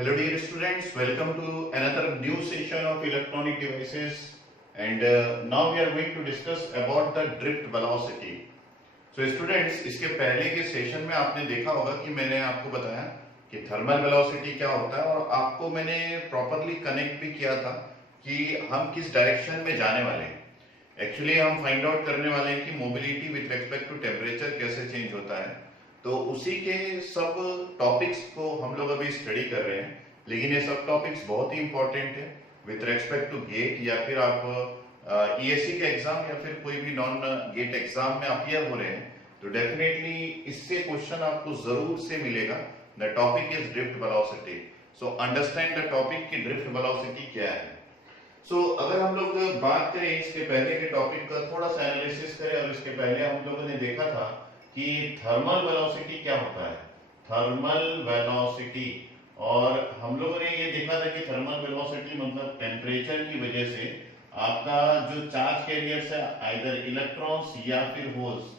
Hello dear students, welcome to another new session of electronic devices and now we are going to discuss about the drift velocity. So students, इसके पहले के session में आपने देखा होगा कि मैंने आपको बताया कि थर्मल वेलोसिटी क्या होता है और आपको मैंने प्रॉपरली कनेक्ट भी किया था कि हम किस डायरेक्शन में जाने वाले हैं। एक्चुअली हम फाइंड आउट करने वाले हैं कि mobility with respect to temperature कैसे चेंज होता है, तो उसी के सब टॉपिक्स को हम लोग अभी स्टडी कर रहे हैं। लेकिन ये सब टॉपिक्स बहुत ही इंपॉर्टेंट है विथ रेस्पेक्ट टू गेट या फिर आप ईएससी के एग्जाम या फिर कोई भी नॉन गेट एग्जाम में अपियर हो रहे हैं तो डेफिनेटली इससे क्वेश्चन आपको जरूर से मिलेगा। The topic is drift velocity. So understand the topic की ड्रिफ्ट वेलोसिटी क्या है। सो अगर हम लोग बात करें इसके पहले के टॉपिक का थोड़ा सा एनालिसिस करें, और इसके पहले हम लोगों ने देखा था कि थर्मल वेलोसिटी क्या होता है, थर्मल वेलोसिटी। और हम लोगों ने ये देखा था कि थर्मल वेलोसिटी मतलब टेम्परेचर की वजह से आपका जो चार्ज कैरियर्स है आइदर इलेक्ट्रॉन्स या फिर होल्स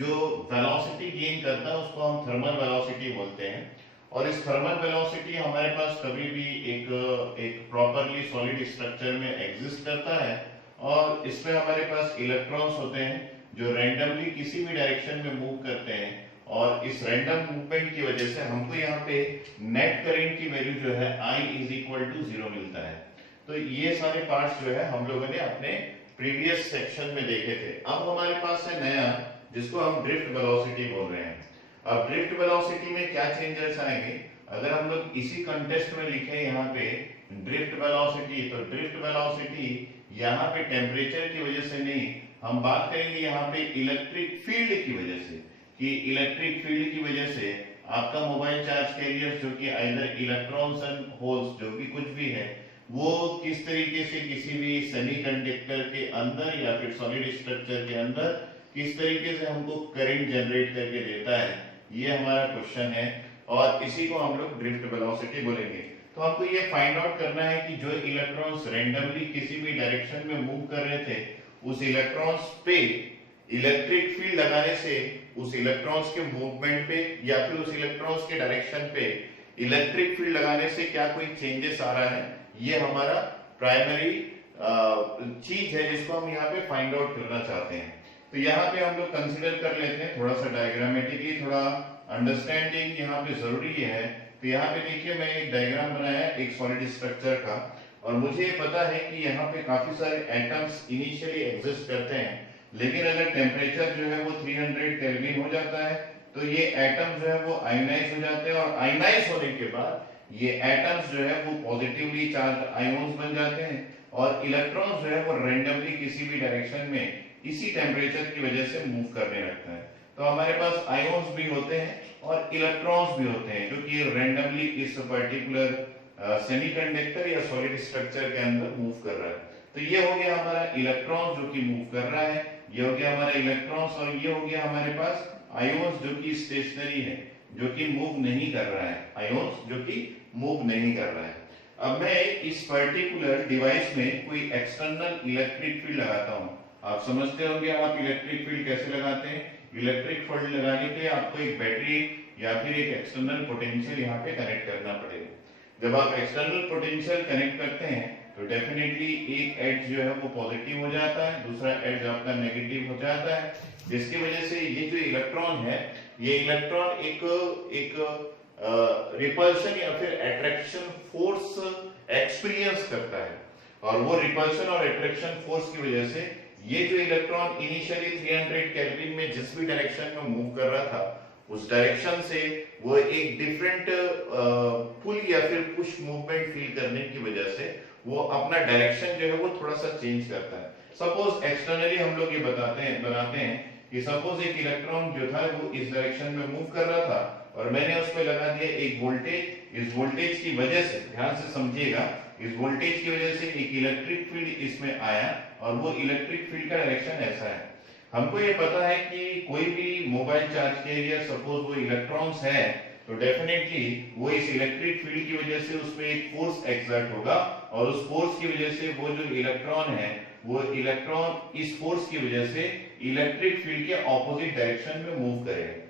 जो वेलोसिटी गेन करता है उसको हम थर्मल वेलोसिटी बोलते हैं। और इस थर्मल वेलोसिटी हमारे पास कभी भी एक प्रॉपरली सॉलिड स्ट्रक्चर में एग्जिस्ट करता है और इसमें हमारे पास इलेक्ट्रॉन्स होते हैं जो रैंडमली किसी भी डायरेक्शन में मूव करते हैं और इस रैंडम मूवमेंट की वजह से हमको यहाँ पे नेट करंट की वैल्यू जो है I इज इक्वल टू 0 मिलता है। तो ये सारे पार्ट्स जो है हम लोगों ने अपने प्रीवियस सेक्शन में देखे थे। अब हमारे पास है नया जिसको हम ड्रिफ्ट वेलोसिटी बोल रहे हैं। अब ड्रिफ्ट वेलोसिटी में क्या चेंजेस आएंगे, अगर हम लोग इसी कंटेस्ट में लिखे यहाँ पे ड्रिफ्ट वेलोसिटी, तो ड्रिफ्ट वेलोसिटी यहाँ पे टेम्परेचर की वजह से नहीं, हम बात करेंगे यहाँ पे इलेक्ट्रिक फील्ड की वजह से, कि इलेक्ट्रिक फील्ड की वजह से आपका मोबाइल चार्ज कैरियर जो कि आइदर इलेक्ट्रॉन्स एंड होल्स जो भी कुछ भी है वो किस तरीके से किसी भी सेमीकंडक्टर के अंदर या फिर सॉलिड स्ट्रक्चर के अंदर किस तरीके से हमको करंट जनरेट करके देता है, ये हमारा क्वेश्चन है और इसी को हम लोग ड्रिफ्ट वेलोसिटी बोलेंगे। तो हमको ये फाइंड आउट करना है कि जो इलेक्ट्रॉन्स रैंडमली किसी भी डायरेक्शन में मूव कर रहे थे उस इलेक्ट्रॉन्स पे इलेक्ट्रिक फील्ड लगाने से उस इलेक्ट्रॉन्स के मूवमेंट पे या फिर उस इलेक्ट्रॉन्स के डायरेक्शन पे इलेक्ट्रिक फील्ड लगाने से क्या कोई चेंजेस आ रहा है, ये हमारा प्राइमरी चीज है जिसको हम यहाँ पे फाइंड आउट करना चाहते हैं। तो यहाँ पे हम लोग कंसीडर कर लेते हैं थोड़ा सा डायग्रामेटिकली, थोड़ा अंडरस्टैंडिंग यहाँ पे जरूरी है। तो यहाँ पे देखिए मैं एक डायग्राम बनाया एक सॉलिड स्ट्रक्चर का और मुझे पता है कि यहाँ पे काफी सारे एटम्स इनिशियली एग्जिस्ट करते हैं, लेकिन अगर टेम्परेचर जो है वो 300 केल्विन हो जाता है तो ये एटम जो है वो आयोनाइज हो जाते हैं और आयोनाइज होने के बाद ये एटम्स जो है वो पॉजिटिवली चार्ज आयोन्स बन जाते हैं और इलेक्ट्रॉन्स जो है वो रैंडमली किसी भी डायरेक्शन में इसी टेम्परेचर की वजह से मूव करने लगता है। तो हमारे पास आयोन्स भी होते हैं और इलेक्ट्रॉन्स भी होते हैं जो कि रैंडमली इस पर्टिकुलर सेमीकंडक्टर या सॉलिड स्ट्रक्चर के अंदर मूव कर रहा है। तो ये हो गया हमारा इलेक्ट्रॉन जो कि मूव कर रहा है, ये हो गया हमारा इलेक्ट्रॉन्स और ये हो गया हमारे पास आयोन्स जो कि स्टेशनरी है जो कि मूव नहीं कर रहा है, आयोन्स जो कि मूव नहीं कर रहा है। अब मैं इस पर्टिकुलर डिवाइस में कोई एक्सटर्नल इलेक्ट्रिक फील्ड लगाता हूँ। आप समझते होंगे आप इलेक्ट्रिक फील्ड कैसे लगाते हैं। इलेक्ट्रिक फील्ड लगाने के लिए आपको एक बैटरी या फिर एक एक्सटर्नल पोटेंशियल यहाँ पे कनेक्ट करना पड़ेगा। जब आप एक्सटर्नल पोटेंशियल कनेक्ट करते हैं तो डेफिनेटली एक एज जो है वो पॉजिटिव हो जाता है, दूसरा एज आपका नेगेटिव हो जाता है, जिसकी वजह से ये जो इलेक्ट्रॉन है ये इलेक्ट्रॉन एक रिपल्शन या फिर अट्रैक्शन फोर्स एक्सपीरियंस करता है और वो रिपल्शन और अट्रैक्शन फोर्स की वजह से ये जो इलेक्ट्रॉन इनिशियली 300 केल्विन में जिस भी डायरेक्शन में मूव कर रहा था उस डायरेक्शन से वो एक डिफरेंट पुल या फिर पुश मूवमेंट फील करने की वजह से वो अपना डायरेक्शन जो है वो थोड़ा सा चेंज करता है। सपोज एक्सटर्नली हम लोग ये बनाते हैं कि सपोज एक इलेक्ट्रॉन जो था वो इस डायरेक्शन में मूव कर रहा था और मैंने उस पर लगा दिया एक वोल्टेज। इस वोल्टेज की वजह से ध्यान से समझिएगा, इस वोल्टेज की वजह से एक इलेक्ट्रिक फील्ड इसमें आया और वो इलेक्ट्रिक फील्ड का डायरेक्शन ऐसा है। हमको ये पता है कि कोई भी मोबाइल चार्ज कैरियर सपोज वो इलेक्ट्रॉन्स है तो डेफिनेटली वो इस इलेक्ट्रिक फील्ड की वजह से उसमें एक फोर्स एक्सर्ट होगा और उस फोर्स की वजह से वो जो इलेक्ट्रॉन है वो इलेक्ट्रॉन इस फोर्स की वजह से इलेक्ट्रिक फील्ड के ऑपोजिट डायरेक्शन में मूव करेगा।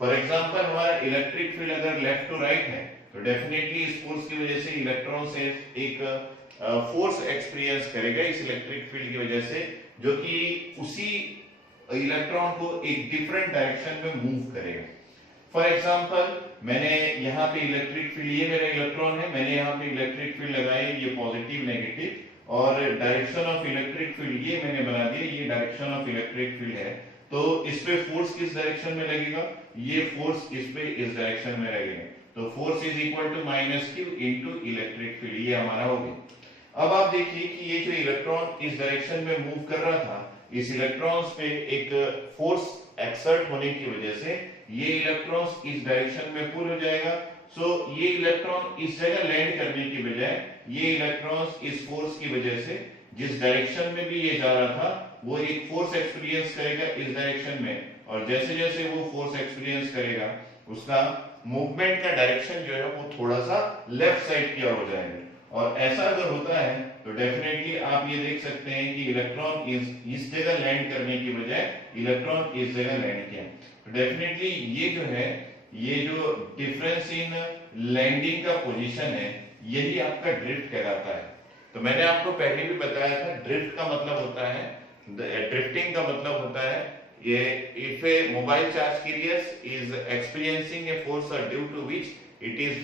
फॉर एग्जांपल हमारा इलेक्ट्रिक फील्ड अगर लेफ्ट टू राइट है तो डेफिनेटली इस फोर्स की वजह से इलेक्ट्रॉन से एक फोर्स एक्सपीरियंस करेगा इस इलेक्ट्रिक फील्ड की वजह से, जो कि उसी इलेक्ट्रॉन को एक डिफरेंट डायरेक्शन में मूव करेगा। फॉर एग्जांपल मैंने यहाँ पे इलेक्ट्रिक फील्ड, ये मेरा इलेक्ट्रॉन है, मैंने यहाँ पे इलेक्ट्रिक फील्ड लगाई, ये पॉजिटिव नेगेटिव, और डायरेक्शन ऑफ इलेक्ट्रिक फील्ड ये मैंने बना दिया, ये डायरेक्शन ऑफ इलेक्ट्रिक फील्ड है। तो इस पे फोर्स किस डायरेक्शन में लगेगा, ये फोर्स इस पे इस डायरेक्शन में लगेगा, तो force is equal to -q into electric field, ये हमारा हो गया। अब आप देखिए कि ये जो इलेक्ट्रॉन इस डायरेक्शन में मूव कर रहा था, इस इलेक्ट्रॉन्स पे एक फोर्स एक्सर्ट होने की वजह से ये इलेक्ट्रॉन्स इस डायरेक्शन में पुल हो जाएगा। सो ये इलेक्ट्रॉन इस जगह लैंड करने की बजाय ये इलेक्ट्रॉन्स इस फोर्स की वजह से जिस डायरेक्शन में भी ये जा रहा था वो एक फोर्स एक्सपीरियंस करेगा इस डायरेक्शन में, और जैसे जैसे वो फोर्स एक्सपीरियंस करेगा उसका मूवमेंट का डायरेक्शन जो है वो थोड़ा सा लेफ्ट साइड की ओर हो जाएगा। और ऐसा अगर होता है तो डेफिनेटली आप ये देख सकते हैं कि इलेक्ट्रॉन इस जगह लैंड करने की बजाय इलेक्ट्रॉन इस जगह लैंड किया। तो डेफिनेटली ये जो है, ये जो डिफरेंस इन लैंडिंग का पोजीशन है, यही आपका ड्रिफ्ट कहलाता है। तो मैंने आपको पहले भी बताया था, ड्रिफ्ट का मतलब होता है, ड्रिफ्टिंग का मतलब होता है ये if a mobile charge carrier is experiencing a force due to which it is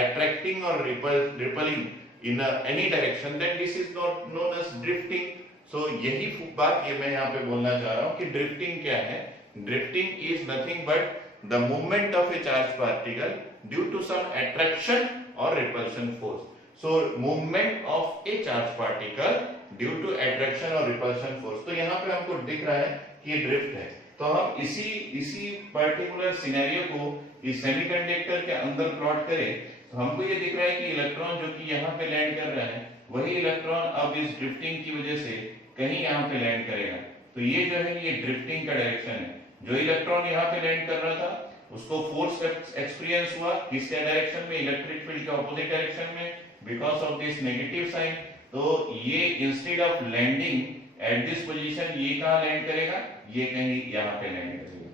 attracting or repelling in any direction, then this is not known as drifting. So यही बात ये मैं यहाँ पे बोलना चाह रहा हूँ कि ड्रिफ्टिंग क्या है। Drifting is nothing but the movement of a charged particle due to some attraction or repulsion force. So movement of a charged particle due to attraction or repulsion force. तो यहाँ पे हमको दिख रहा है कि ये ड्रिफ्ट है। तो हम इसी पर्टिकुलर सिनेरियो को इस सेमीकंडक्टर के अंदर प्लॉट करें तो हमको ये दिख रहा है कि इलेक्ट्रॉन जो कि यहाँ पे लैंड कर रहा है वही इलेक्ट्रॉन अब इस ड्रिफ्टिंग की वजह से कहीं यहाँ पे लैंड करेगा। तो ये जो है ये ड्रिफ्टिंग का डायरेक्शन है। जो इलेक्ट्रॉन यहाँ पे लैंड कर रहा था उसको फोर्स एक्सपीरियंस हुआ किसके डायरेक्शन में, इलेक्ट्रिक फील्ड के ऑपोजिट डायरेक्शन में, because of this negative sign. तो ये instead of landing at this position ये कहाँ लैंड करेगा, ये कहीं यहाँ पे लैंड करेगा।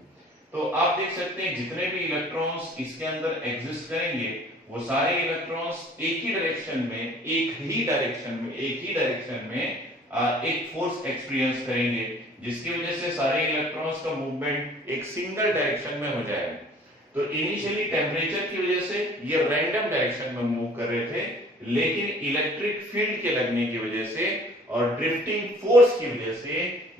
तो आप देख सकते हैं जितने भी इलेक्ट्रॉन्स इसके अंदर एग्जिस्ट करेंगे वो सारे इलेक्ट्रॉन्स एक ही डायरेक्शन में एक फोर्स एक्सपीरियंस करेंगे, जिसकी वजह से सारे इलेक्ट्रॉन्स का मूवमेंट एक सिंगल डायरेक्शन में हो जाएगा। तो इनिशियली टेम्परेचर की वजह से ये रैंडम डायरेक्शन में मूव कर रहे थे, लेकिन इलेक्ट्रिक फील्ड के लगने की वजह से और ड्रिफ्टिंग फोर्स की वजह से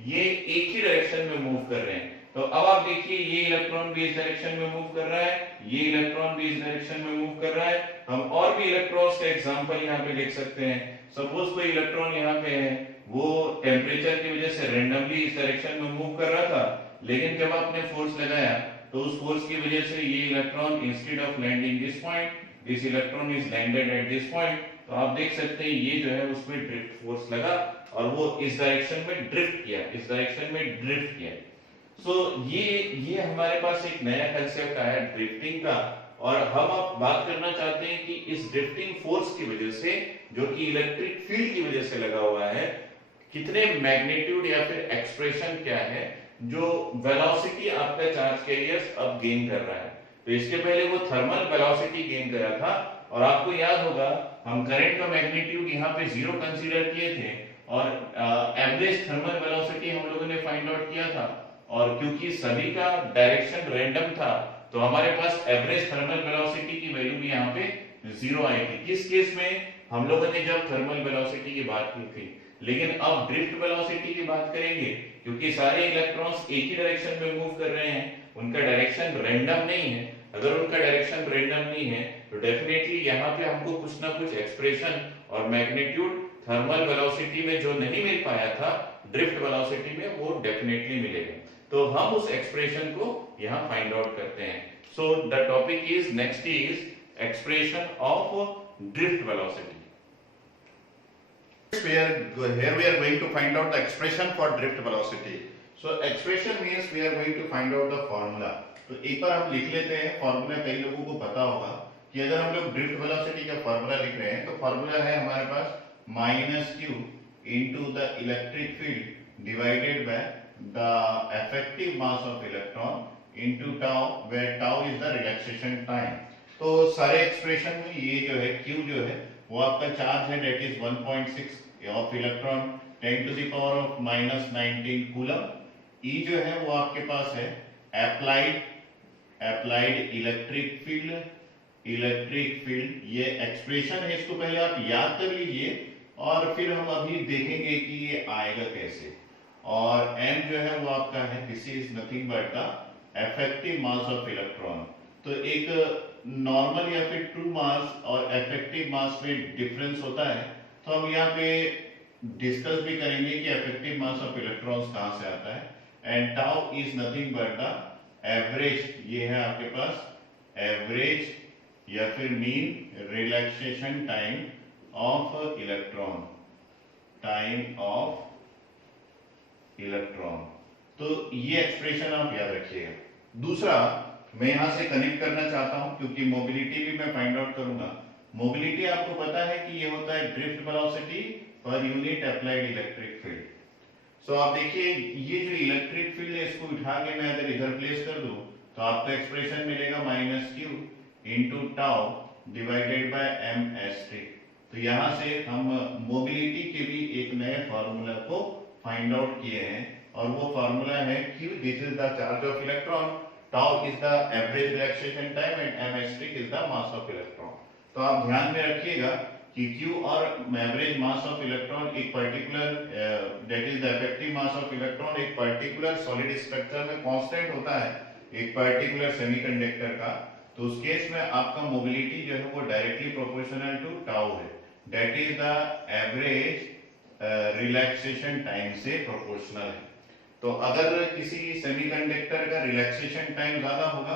ये एक ही डायरेक्शन में मूव कर रहे हैं। तो अब आप देखिए ये इलेक्ट्रॉन भी इस डायरेक्शन में मूव कर रहा है, ये इलेक्ट्रॉन भी इस डायरेक्शन में मूव कर रहा है। हम और भी इलेक्ट्रॉन्स का एग्जांपल यहाँ पे लिख सकते हैं। सपोज कोई इलेक्ट्रॉन यहाँ पे है, वो टेम्परेचर की वजह से रैंडमली इस डायरेक्शन में मूव कर रहा था, लेकिन जब आपने फोर्स लगाया तो उस फोर्स की वजह से ये electron instead of landing this point, this electron is landed at this point. तो आप देख सकते हैं ये जो है उसमें ड्रिफ्ट फोर्स लगा और वो इस डायरेक्शन में ड्रिफ्ट किया, इस डायरेक्शन में ड्रिफ्ट किया। सो ये हमारे पास एक नया कंसेप्ट आया ड्रिफ्टिंग का, और हम अब बात करना चाहते हैं कि इस ड्रिफ्टिंग फोर्स की वजह से जो कि इलेक्ट्रिक फील्ड की वजह से लगा हुआ है, कितने मैग्नीट्यूड या फिर एक्सप्रेशन क्या है जो वेलोसिटी आपका चार्ज कैरियर अब गेन कर रहा है। तो इसके पहले वो थर्मल वेलोसिटी गेन कर रहा था, और आपको याद होगा हम करंट का मैग्नीट्यूड यहाँ पे 0 कंसीडर किए थे और एवरेज थर्मल वेलोसिटी हम लोगों ने फाइंड आउट किया था। और क्योंकि सभी का डायरेक्शन रैंडम था तो हमारे पास एवरेज थर्मल वेलोसिटी की वैल्यू भी यहाँ पे 0 आई थी। किस केस में, हम लोगों ने जब थर्मल वेलोसिटी की बात की थी। लेकिन अब ड्रिफ्ट वेलोसिटी की बात करेंगे, क्योंकि सारे इलेक्ट्रॉन्स एक ही डायरेक्शन में मूव कर रहे हैं, उनका डायरेक्शन रैंडम नहीं है। अगर उनका डायरेक्शन रैंडम नहीं है तो डेफिनेटली यहाँ पे हमको कुछ ना कुछ एक्सप्रेशन और मैग्नीट्यूड थर्मल वेलोसिटी में जो नहीं मिल पाया था ड्रिफ्ट वेलोसिटी में, वो डेफिनेटली मिलेगा। तो हम उस एक्सप्रेशन को यहाँ फाइंड आउट करते हैं। So the topic is next is expression of drift velocity. Here we are going to find out the expression for drift velocity. So expression means we are going to find out the formula. तो एक बार हम लिख लेते हैं formula, कई लोगों को पता होगा कि अगर हम लोग ड्रिफ्ट वेलोसिटी का फॉर्मूला लिख रहे हैं तो फॉर्मूला है हमारे पास -q into the electric field divided by the effective mass of electron into tau, where tau is the relaxation time. तो सारे एक्सप्रेशन में ये जो है Q जो है वो आपका चार्ज है, that is 1.6 of electron 10 to the power of -19 coulomb. E जो है वो आपके पास है अप्लाइड इलेक्ट्रिक फील्ड। ये एक्सप्रेशन है, इसको पहले आप याद कर लीजिए और फिर हम अभी देखेंगे कि ये आएगा कैसे। और m जो है वो आपका है, this is nothing but the effective mass of electron. तो एक नॉर्मल या फिर ट्रू मास और इफेक्टिव मास में डिफरेंस होता है, तो हम यहाँ पे डिस्कस भी करेंगे कि इफेक्टिव मास ऑफ इलेक्ट्रॉन्स कहाँ से आता है। And tau is nothing but the average, ये है आपके पास एवरेज या फिर mean relaxation time of electron, तो ये एक्सप्रेशन आप याद रखिएगा। दूसरा मैं यहां से कनेक्ट करना चाहता हूं क्योंकि मोबिलिटी भी मैं फाइंड आउट करूंगा। मोबिलिटी आपको पता है कि ये होता है drift velocity per unit applied electric field. So आप देखिए ये जो इलेक्ट्रिक फील्ड है इसको उठा के मैं अगर इधर प्लेस कर दूं तो आपको एक्सप्रेशन मिलेगा -q into tau divided by mst। तो यहां से हम मोबिलिटी के भी एक नए फार्मूला को फाइंड आउट किए हैं और वो फार्मूला है q, this is the charge of electron, tau is the average relaxation time and mst is the mass of electron. तो आप ध्यान में रखिएगा कि q और एवरेज मास ऑफ इलेक्ट्रॉन एक particular that is the effective mass of electron एक particular solid structure में कांस्टेंट होता है, एक पर्टिकुलर सेमीकंडक्टर का। तो उस केस में आपका मोबिलिटी जो है वो डायरेक्टली प्रोपोर्शनल टू टाउ है, that is the average relaxation time से प्रोपोर्शनल है। तो अगर किसी सेमीकंडक्टर का रिलैक्सेशन टाइम ज्यादा होगा,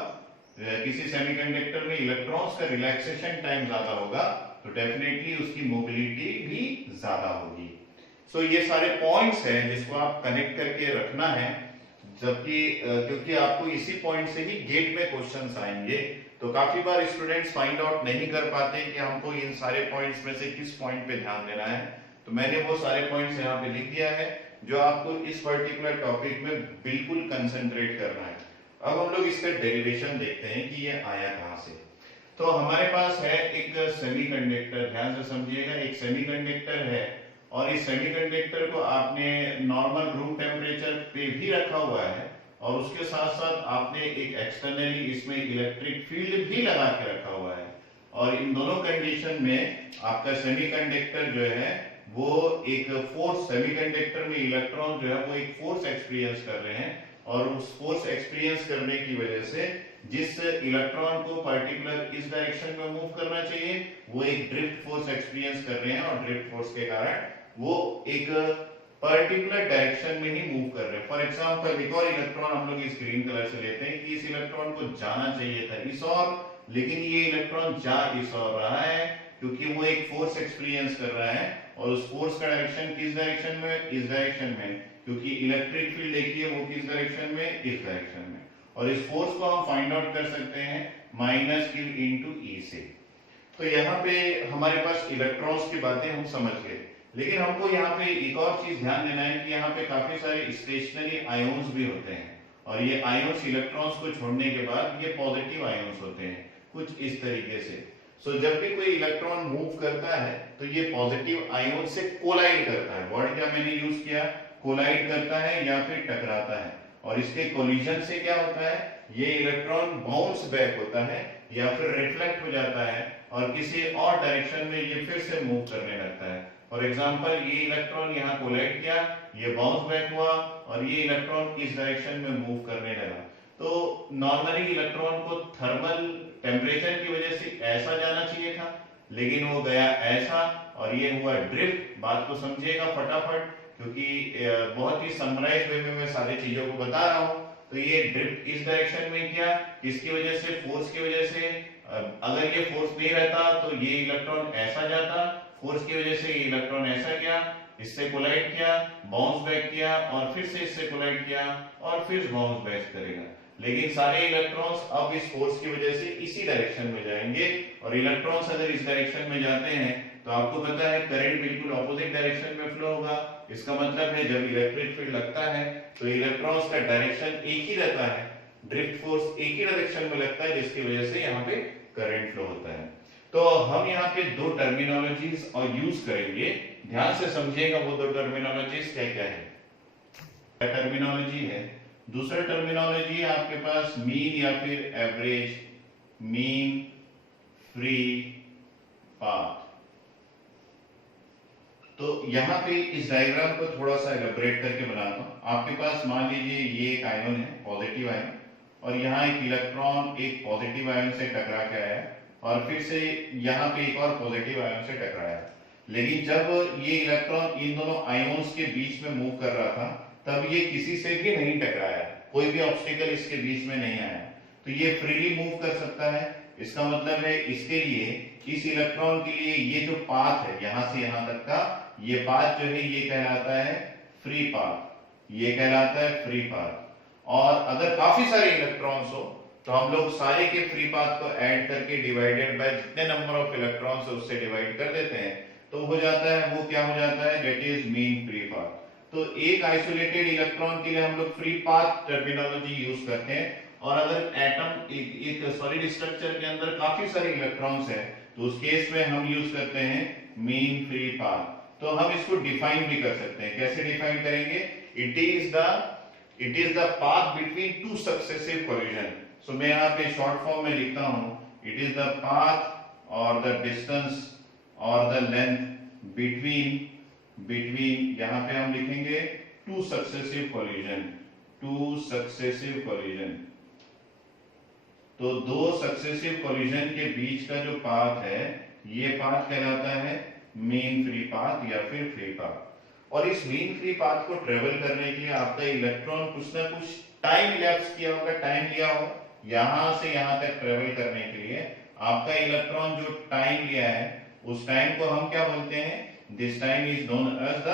किसी सेमीकंडक्टर में इलेक्ट्रॉन्स का रिलैक्सेशन टाइम ज्यादा होगा, तो डेफिनेटली उसकी मोबिलिटी भी ज्यादा होगी। सो ये सारे पॉइंट्स हैं जिसको आप कनेक्ट करके रखना है, जबकि क्योंकि आपको इसी पॉइंट से ही गेट में क्वेश्चंस आएंगे। तो काफी बार स्टूडेंट्स फाइंड आउट नहीं कर पाते कि हमको इन सारे पॉइंट्स में से किस पॉइंट पे ध्यान देना है। तो मैंने वो सारे पॉइंट्स यहाँ पे लिख दिया है जो आपको इस पर्टिकुलर टॉपिक में बिल्कुल कंसंट्रेट करना है। अब हम लोग इसका डेरिवेशन देखते हैं कि ये आया कहां से। तो हमारे पास है एक सेमीकंडक्टर, ध्यान से समझिएगा, एक सेमीकंडक्टर है और इस सेमीकंडक्टर को आपने नॉर्मल रूम टेम्परेचर पे भी रखा हुआ है और उसके साथ साथ आपने एक एक्सटर्नली इसमें इलेक्ट्रिक फील्ड भी लगा के रखा हुआ है। और इन दोनों कंडीशन में आपका सेमीकंडक्टर जो है वो एक फोर्स, सेमीकंडक्टर में इलेक्ट्रॉन जो है वो एक फोर्स एक्सपीरियंस कर रहे हैं और उस फोर्स एक्सपीरियंस करने की वजह से जिस इलेक्ट्रॉन को पर्टिकुलर इस डायरेक्शन में मूव करना चाहिए वो एक ड्रिफ्ट फोर्स एक्सपीरियंस कर रहे हैं और ड्रिफ्ट फोर्स के कारण वो एक पर्टिकुलर डायरेक्शन में ही मूव कर रहे हैं। फॉर एग्जांपल एक और इलेक्ट्रॉन हम लोग इस ग्रीन कलर से लेते हैं कि इस इलेक्ट्रॉन को जाना चाहिए था इस ओर, लेकिन ये इलेक्ट्रॉन जा इस ओर रहा है क्योंकि वो एक फोर्स एक्सपीरियंस कर रहा है और उस फोर्स का डायरेक्शन किस डायरेक्शन में, इस डायरेक्शन में, क्योंकि इलेक्ट्रिक फील्ड देखिए वो किस डायरेक्शन में, इस डायरेक्शन में। और इस फोर्स को हम फाइंड आउट कर सकते हैं -q इंटू ई से। तो यहाँ पे हमारे पास इलेक्ट्रॉन्स की बातें हम समझ गए, लेकिन हमको यहाँ पे एक और चीज ध्यान देना है कि यहाँ पे काफी सारे स्टेशनरी आयोन्स भी होते हैं और ये आयोन्स इलेक्ट्रॉन्स को छोड़ने के बाद ये पॉजिटिव आयोन्स होते हैं कुछ इस तरीके से। सो जब भी कोई इलेक्ट्रॉन मूव करता है तो ये पॉजिटिव आयोन से कोलाइड करता है। वर्ड क्या मैंने यूज किया, कोलाइड करता है या फिर टकराता है। और इसके कोलिजन से क्या होता है, ये इलेक्ट्रॉन बाउंस बैक होता है या फिर रिफ्लेक्ट हो जाता है और किसी और डायरेक्शन में ये फिर से मूव करने लगता है। फॉर एग्जांपल ये इलेक्ट्रॉन यहाँ कोलाइड किया, ये बाउंस बैक हुआ और ये इलेक्ट्रॉन इस डायरेक्शन में मूव करने लगा। तो नॉर्मली इलेक्ट्रॉन को थर्मल टेम्परेचर की वजह से ऐसा जाना चाहिए था, लेकिन वो गया ऐसा और ये हुआ ड्रिफ्ट। बात को समझिएगा फटाफट क्योंकि बहुत ही समराइज वे में मैं सारी चीजों को बता रहा हूं। तो ये ड्रिफ्ट इस डायरेक्शन में किया, किसकी वजह से, फोर्स की वजह से। अगर ये फोर्स नहीं रहता तो ये इलेक्ट्रॉन ऐसा जाता, फोर्स की वजह से ये इलेक्ट्रॉन ऐसा गया, इससे कोलाइड किया, बाउंस बैक किया और फिर से इससे कोलाइड किया और फिर बाउंस बैक करेगा। लेकिन सारे इलेक्ट्रॉन्स अब इस फोर्स की वजह से इसी डायरेक्शन में जाएंगे और इलेक्ट्रॉन्स अगर इस डायरेक्शन में जाते हैं तो आपको पता है करंट बिल्कुल ऑपोजिट डायरेक्शन में फ्लो होगा। इसका मतलब है जब इलेक्ट्रिक फील्ड लगता है तो इलेक्ट्रॉन्स का डायरेक्शन एक ही रहता है, ड्रिफ्ट फोर्स एक ही डायरेक्शन में लगता है, जिसकी वजह से यहाँ पे करंट फ्लो होता है। तो हम यहाँ पे दो टर्मिनोलॉजीज और यूज करेंगे, ध्यान से समझिएगा वो दो टर्मिनोलॉजीज क्या क्या है। टर्मिनोलॉजी है, दूसरा टर्मिनोलॉजी है आपके पास मीन या फिर एवरेज, मीन फ्री पाथ। तो यहां पे इस डायग्राम को थोड़ा सा एलेबोरेट करके बनाता हूं। आपके पास मान लीजिए ये एक आयन है, पॉजिटिव आयन, और यहाँ एक इलेक्ट्रॉन एक पॉजिटिव आयन से टकरा के आया और फिर से यहाँ पे एक और पॉजिटिव आयन से टकराया। लेकिन जब ये इलेक्ट्रॉन इन दोनों आयोन्स के बीच में मूव कर रहा था तब ये किसी से भी नहीं टकराया, कोई भी ऑब्स्टिकल इसके बीच में नहीं आया, तो ये फ्रीली मूव कर सकता है। इसका मतलब है इसके लिए, इस इलेक्ट्रॉन के लिए ये जो पाथ है यहां से यहां तक का, ये पाथ जो है ये कहलाता है फ्री पाथ, ये कहलाता है फ्री पाथ। और अगर काफी सारे इलेक्ट्रॉन्स हो तो हम लोग सारे के फ्री पाथ को ऐड करके डिवाइडेड बाय जितने नंबर ऑफ इलेक्ट्रॉन्स है उससे डिवाइड कर देते हैं, तो हो जाता है, वो क्या हो जाता है, that is mean free path. तो एक आइसोलेटेड इलेक्ट्रॉन के लिए हम लोग फ्री पाथ टर्मिनोलॉजी यूज करते हैं। और अगर एटम एक सॉलिड स्ट्रक्चर के अंदर काफी सारे इलेक्ट्रॉन्स है तो उस केस में हम यूज करते हैं मीन फ्री पाथ। तो हम इसको डिफाइन भी कर सकते हैं, कैसे डिफाइन करेंगे, it is the path between two successive collision. So मैं यहाँ पे शॉर्ट फॉर्म में लिखता हूं, it is the path or the distance or the length between यहाँ पे हम लिखेंगे टू सक्सेसिव कोलिजन। तो दो सक्सेसिव कोलिजन के बीच का जो पाथ है ये पाथ कहलाता है मीन फ्री पाथ या फिर फ्री पाथ। और इस मीन फ्री पाथ को ट्रेवल करने के लिए आपका इलेक्ट्रॉन कुछ ना कुछ टाइम इलैप्स किया होगा, टाइम लिया हो यहां से यहां तक ट्रेवल करने के लिए। आपका इलेक्ट्रॉन जो टाइम लिया है उस टाइम को हम क्या बोलते हैं, this time is known as the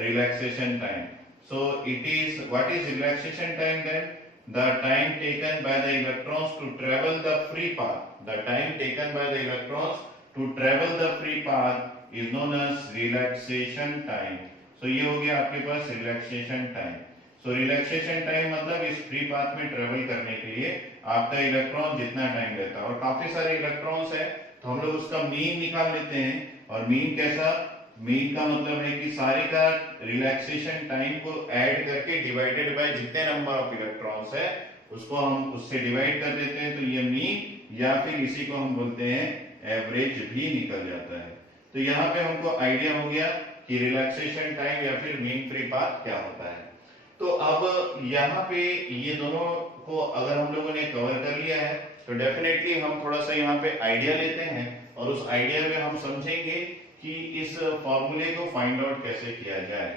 relaxation time. So it is, what is relaxation time then, the time taken by the electrons to travel the free path, the time taken by the electrons to travel the free path is known as relaxation time. So ये हो गया आपके पास relaxation time. So relaxation time मतलब इस free path में travel करने के लिए आपका इलेक्ट्रॉन जितना टाइम लेता है, और काफी सारे इलेक्ट्रॉन्स है तो हम लोग उसका मीन निकाल लेते हैं। और मीन कैसा, मीन का मतलब है कि सारे का रिलैक्सेशन टाइम को ऐड करके डिवाइडेड बाय जितने नंबर ऑफ इलेक्ट्रॉन्स है उसको हम उससे डिवाइड कर देते हैं, तो ये मीन या फिर इसी को हम बोलते हैं एवरेज भी निकल जाता है। तो यहाँ पे हमको आइडिया हो गया कि रिलैक्सेशन टाइम या फिर मीन फ्री पाथ क्या होता है। तो अब यहाँ पे ये दोनों को अगर हम लोगों ने कवर कर लिया है तो डेफिनेटली हम थोड़ा सा यहाँ पे आइडिया लेते हैं और उस आइडिया में हम समझेंगे कि इस फॉर्मूले को फाइंड आउट कैसे किया जाए।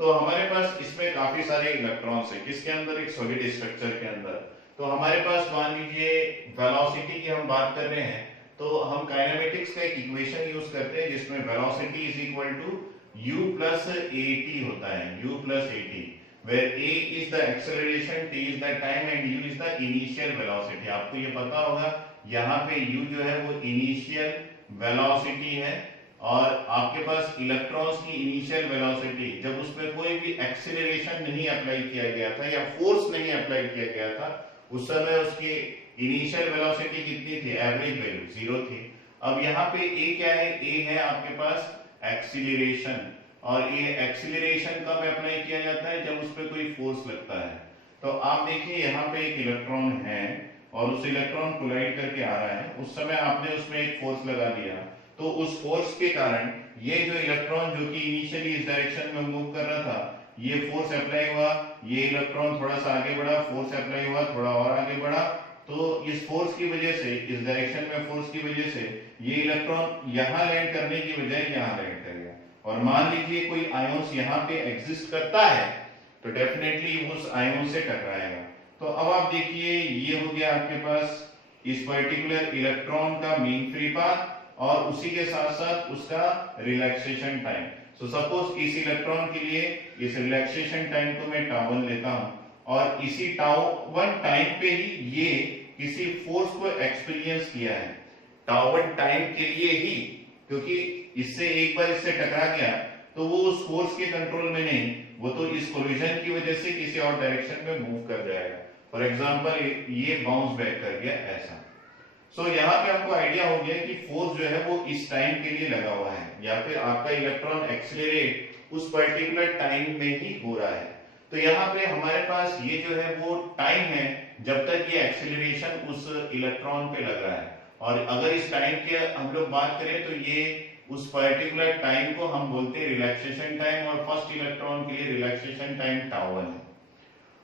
तो हमारे पास इसमें काफी सारे इलेक्ट्रॉन्स है, किसके अंदर, एक सॉलिड स्ट्रक्चर के अंदर। तो हमारे पास मान लीजिए वेलोसिटी की हम बात कर रहे हैं तो हम काइनेमेटिक्स का एक इक्वेशन यूज करते हैं जिसमें velocity is equal to u plus at होता है, u plus at, where a is the acceleration, t is the time and u is the initial velocity। आपको ये पता होगा यहाँ पे u जो है वो इनिशियल वेलोसिटी है, और आपके पास इलेक्ट्रॉन्स की इनिशियल वेलोसिटी जब उसमें कोई भी एक्सीलरेशन नहीं अप्लाई किया गया था या फोर्स नहीं अप्लाई किया गया था उस समय उसकी इनिशियल वेलोसिटी कितनी थी, एवरेज वैल्यू 0 थी। अब यहाँ पे a क्या है, a है आपके पास एक्सीलरेशन, और ये एक्सीलरेशन कब अप्लाई किया जाता है, जब उस पर कोई फोर्स लगता है। तो आप देखिए यहाँ पे एक इलेक्ट्रॉन है और उस इलेक्ट्रॉन कोलाइड करके आ रहा है, उस समय आपने उसमें एक फोर्स लगा दिया, तो उस फोर्स के कारण ये जो इलेक्ट्रॉन जो कि इनिशियली इस डायरेक्शन में मूव कर रहा था, ये फोर्स अप्लाई हुआ, ये इलेक्ट्रॉन थोड़ा सा आगे बढ़ा, फोर्स अप्लाई हुआ, थोड़ा और आगे बढ़ा, तो इस फोर्स की वजह से, इस डायरेक्शन में फोर्स की वजह से ये इलेक्ट्रॉन यहाँ लैंड करने की बजाय यहाँ लैंड कर गया। और मान लीजिए कोई आयोन्स यहाँ पे एग्जिस्ट करता है तो डेफिनेटली उस आयोन से टकराएगा। तो अब आप देखिए ये हो गया आपके पास इस पर्टिकुलर इलेक्ट्रॉन का मीन फ्री पाथ और उसी के साथ साथ उसका रिलैक्सेशन टाइम। सो सपोज इस इलेक्ट्रॉन के लिए इस रिलैक्सेशन टाइम को मैं τ1 लेता हूं, और इसी τ1 टाइम पे ही ये किसी फोर्स को एक्सपीरियंस किया है, τ1 टाइम के लिए ही, क्योंकि इससे एक बार इससे टकरा गया तो वो उस फोर्स के कंट्रोल में नहीं, वो तो इस कोलिजन की वजह से किसी और डायरेक्शन में मूव कर जाएगा। फॉर एग्जांपल ये बाउंस बैक कर गया ऐसा। सो यहाँ पे आपको आइडिया हो गया कि फोर्स जो है वो इस टाइम के लिए लगा हुआ है, या फिर आपका इलेक्ट्रॉन एक्सीलरेट उस पर्टिकुलर टाइम में ही हो रहा है। तो यहाँ पे हमारे पास ये जो है वो टाइम है जब तक ये एक्सीलरेशन उस इलेक्ट्रॉन पे लग रहा है। और अगर इस टाइम की हम लोग बात करें तो ये उस पर्टिकुलर टाइम को हम बोलते हैं रिलैक्सेशन टाइम, और फर्स्ट इलेक्ट्रॉन के लिए रिलैक्सेशन टाइम τ1 है।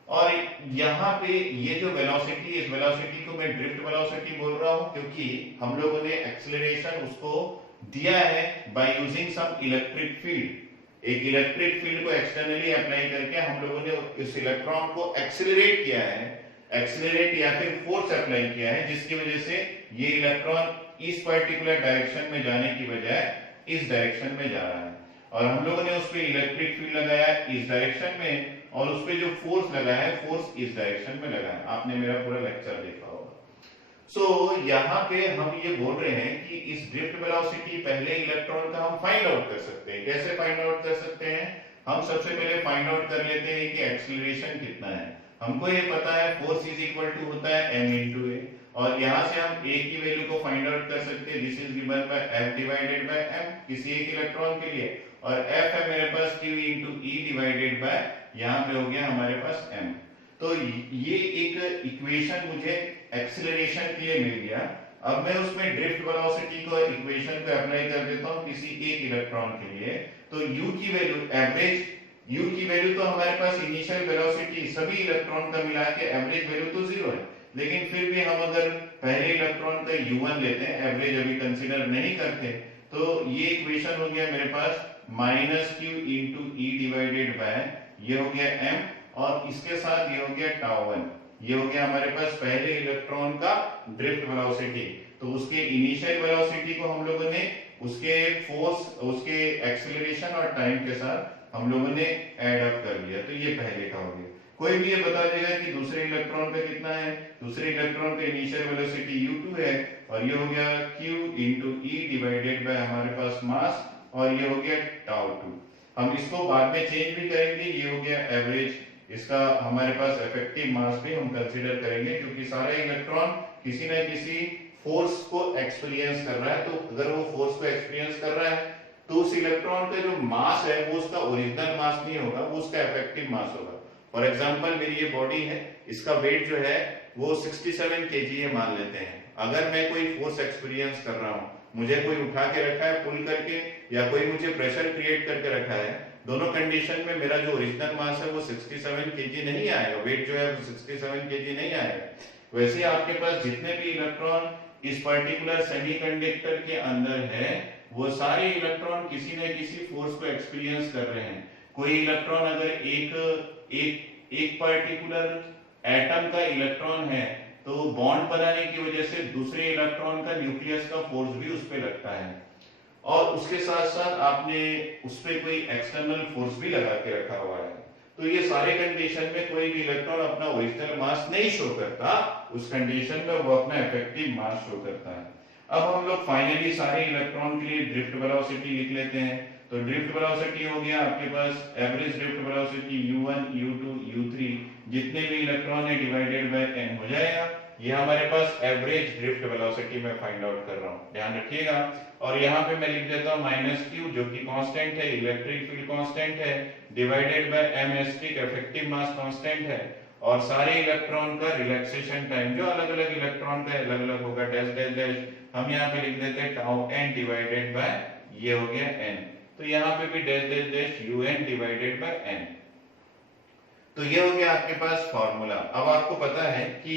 और यहाँ पे ये जो वेलोसिटी, इस वेलोसिटी को मैं ड्रिफ्ट वेलोसिटी बोल रहा हूँ, क्योंकि हम लोगों ने एक्सीलरेशन उसको दिया है by using some electric field. एक इलेक्ट्रिक फील्ड को एक्सटर्नली अप्लाई करके हम लोगों ने इस इलेक्ट्रॉन को एक्सीलरेट किया है, एक्सीलरेट या फिर फोर्स अप्लाई किया है, जिसकी वजह से ये इलेक्ट्रॉन इस पर्टिकुलर डायरेक्शन में जाने की बजाय इस डायरेक्शन में जा रहा है। और हम लोगों ने उस पर इलेक्ट्रिक फील्ड लगाया इस डायरेक्शन में, और उस पर जो फोर्स लगा है फोर्स इस डायरेक्शन में लगा है। आपने मेरा पूरा लेक्चर देखा होगा। सो यहाँ पे हम ये बोल रहे हैं कि इस ड्रिफ्ट वेलोसिटी पहले इलेक्ट्रॉन का हम फाइंड आउट कर सकते हैं। कैसे फाइंड आउट कर सकते हैं? हम सबसे पहले फाइंड आउट कर लेते हैं कि एक्सीलरेशन कितना है। हमको ये पता है फोर्स इज इक्वल टू होता है m इंटू ए, और यहाँ से हम a की वैल्यू को फाइंड आउट कर सकते हैं। This is given by f divided by m किसी एक इलेक्ट्रॉन के लिए, और f है मेरे पास q into e divided by, यहाँ पे हो गया हमारे पास m। तो ये एक इक्वेशन मुझे एक्सीलरेशन के लिए मिल गया। अब मैं उसमें ड्रिफ्ट वेलोसिटी को इक्वेशन को अप्लाई कर देता हूँ किसी एक इलेक्ट्रॉन के लिए। तो u की वैल्यू एवरेज, u की वैल्यू तो हमारे पास इनिशियल वेलोसिटी सभी इलेक्ट्रॉन का मिला के एवरेज वैल्यू तो 0 है, लेकिन फिर भी हम अगर पहले इलेक्ट्रॉन का u1 लेते हैं, एवरेज अभी कंसीडर नहीं करते, तो ये इक्वेशन हो गया मेरे पास minus q into e divided by, ये हो गया m, और इसके साथ ये हो गया τ1। ये हो गया हमारे पास पहले इलेक्ट्रॉन का ड्रिफ्ट वेलोसिटी। तो उसके इनिशियल वेलोसिटी को हम लोगों ने उसके फोर्स, उसके एक्सीलरेशन और टाइम के साथ हम लोगों ने ऐड अप कर लिया। तो ये पहले का हो गया। कोई भी ये बता देगा कि दूसरे इलेक्ट्रॉन का कितना है? दूसरे इलेक्ट्रॉन का इनिशियल वेलोसिटी u2 है, और ये हो गया q into e divided bye हमारे पास मास, और ये हो गया τ2। हम इसको बाद में चेंज भी करेंगे। ये हो गया एवरेज, इसका हमारे पास इफेक्टिव मास भी हम कंसीडर करेंगे, क्योंकि सारा इलेक्ट्रॉन किसी न किसी फोर्स को एक्सपीरियंस कर रहा है। तो अगर वो फोर्स को एक्सपीरियंस कर रहा है तो उस इलेक्ट्रॉन का जो मास है वो उसका ओरिजिनल मास नहीं होगा, वो उसका इफेक्टिव मास होगा। फॉर एग्जांपल मेरी ये बॉडी है, इसका वेट जो है वो 67 kg है मान लेते हैं। अगर मैं कोई फोर्स एक्सपीरियंस कर रहा हूँ, मुझे कोई उठा के रखा है पुल करके, या कोई मुझे प्रेशर क्रिएट करके रखा है, दोनों कंडीशन में मेरा जो ओरिजिनल मास है वो 67 kg नहीं आएगा, वेट जो है वो 67 kg नहीं आएगा। वैसे आपके पास जितने भी इलेक्ट्रॉन इस पर्टिकुलर सेमीकंडक्टर के अंदर है, वो सारे इलेक्ट्रॉन किसी न किसी फोर्स को एक्सपीरियंस कर रहे हैं। कोई इलेक्ट्रॉन अगर एक पर्टिकुलर एटम का इलेक्ट्रॉन है, तो बॉन्ड बनाने की वजह से दूसरे इलेक्ट्रॉन का न्यूक्लियस का फोर्स भी उस पे लगता है, और उसके साथ साथ आपने उस पे कोई एक्सटर्नल फोर्स भी लगा के रखा हुआ है। तो ये सारे कंडीशन में कोई भी इलेक्ट्रॉन अपना ओरिजिनल मास नहीं शो करता, उस कंडीशन में वो अपना इफेक्टिव मास शो करता है। अब हम लोग फाइनली सारे इलेक्ट्रॉन के लिए ड्रिफ्ट वेलोसिटी लिख लेते हैं। तो ड्रिफ्ट वेलोसिटी हो गया आपके पास average drift velocity u1 u2 u3 जितने भी इलेक्ट्रॉन है डिवाइडेड बाय n हो जाएगा। ये हमारे पास एवरेज ड्रिफ्ट वेलोसिटी में फाइंड आउट कर रहा हूं, ध्यान रखिएगा। और यहाँ पे मैं लिख देता हूँ माइनस q जो कि कांस्टेंट है, इलेक्ट्रिक फील्ड कांस्टेंट है, divided by m asterisk effective mass constant है, और सारे इलेक्ट्रॉन का रिलैक्सेशन टाइम जो अलग अलग इलेक्ट्रॉन का अलग अलग होगा डैश डैश डैश, हम यहाँ पे लिख देते हैं τn डिवाइडेड बाय, ये हो गया n। तो यहाँ पे भी dash dash dash un divided by n। तो ये हो गया आपके पास फॉर्मूला। अब आपको पता है कि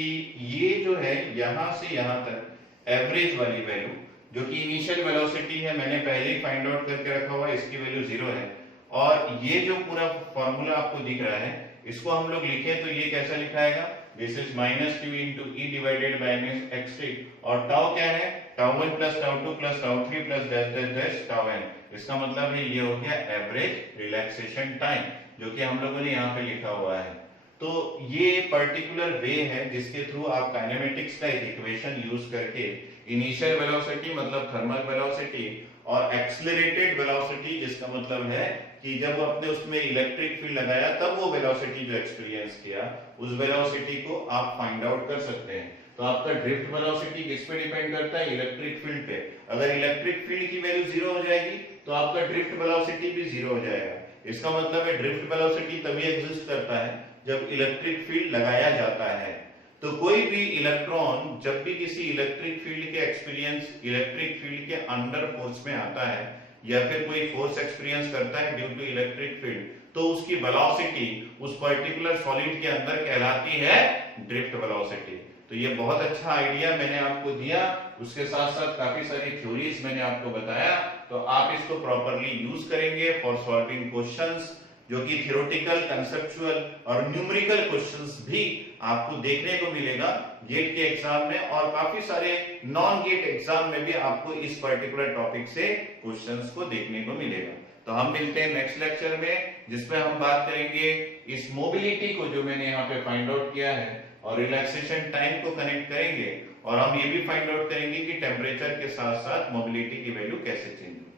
ये जो है यहां से यहां तक एवरेज वाली वैल्यू जो कि इनिशियल वेलोसिटी है, मैंने पहले ही फाइंड आउट करके रखा हुआ है, इसकी वैल्यू 0 है। और ये जो पूरा फॉर्मूला आपको दिख रहा है, इसको हम लोग लिखें तो ये कैसा लिखाएगा? This is minus q into e divided by x3, और टाउ क्या है? τ1 plus τ2 plus τ3 plus dash dash dash τn। इसका मतलब है ये हो गया एवरेज रिलैक्सेशन टाइम, जो कि हम लोगों ने यहाँ पे लिखा हुआ है। तो ये पर्टिकुलर वे है जिसके थ्रू आप काइनेमेटिक्स का एक इक्वेशन यूज करके इनिशियल वेलोसिटी मतलब थर्मल वेलोसिटी और एक्सीलरेटेड वेलोसिटी जिसका मतलब है कि जब आपने उसमें इलेक्ट्रिक फील्ड लगाया तब वो वेलोसिटी जो एक्सपीरियंस किया, उस वेलोसिटी को आप फाइंड आउट कर सकते हैं। तो आपका ड्रिफ्ट वेलोसिटी किस पे डिपेंड करता है? इलेक्ट्रिक फील्ड पे। अगर इलेक्ट्रिक फील्ड की वैल्यू जीरो हो जाएगी तो आपका ड्रिफ्ट वेलोसिटी भी जीरो हो जाएगा। इसका मतलब है ड्रिफ्ट वेलोसिटी तभी एग्जिस्ट करता है जब इलेक्ट्रिक फील्ड लगाया जाता है। तो कोई भी इलेक्ट्रॉन जब भी किसी इलेक्ट्रिक फील्ड के एक्सपीरियंस इलेक्ट्रिक फील्ड के अंडर फोर्स में आता है या फिर कोई फोर्स एक्सपीरियंस करता है ड्यू टू इलेक्ट्रिक फील्ड, तो उसकी वेलोसिटी उस पर्टिकुलर सॉलिड के अंदर कहलाती है ड्रिफ्ट वेलोसिटी। तो ये बहुत अच्छा आइडिया मैंने आपको दिया, उसके साथ साथ काफी सारी थ्योरीज मैंने आपको बताया, तो आप इसको प्रॉपरली यूज करेंगे फॉर सॉल्विंग क्वेश्चंस, जो कि थियोरेटिकल, कंसेप्चुअल और न्यूमेरिकल क्वेश्चंस भी आपको देखने को मिलेगा गेट के एग्जाम में, और काफी सारे नॉन गेट एग्जाम में भी आपको इस पर्टिकुलर टॉपिक से क्वेश्चंस को देखने को मिलेगा। तो हम मिलते हैं नेक्स्ट लेक्चर में, जिसमें हम बात करेंगे इस मोबिलिटी को जो मैंने यहाँ पे फाइंड आउट किया है और रिलैक्सेशन टाइम को कनेक्ट करेंगे, और हम ये भी फाइंड आउट करेंगे कि टेम्परेचर के साथ साथ मोबिलिटी की वैल्यू कैसे चेंज होगी।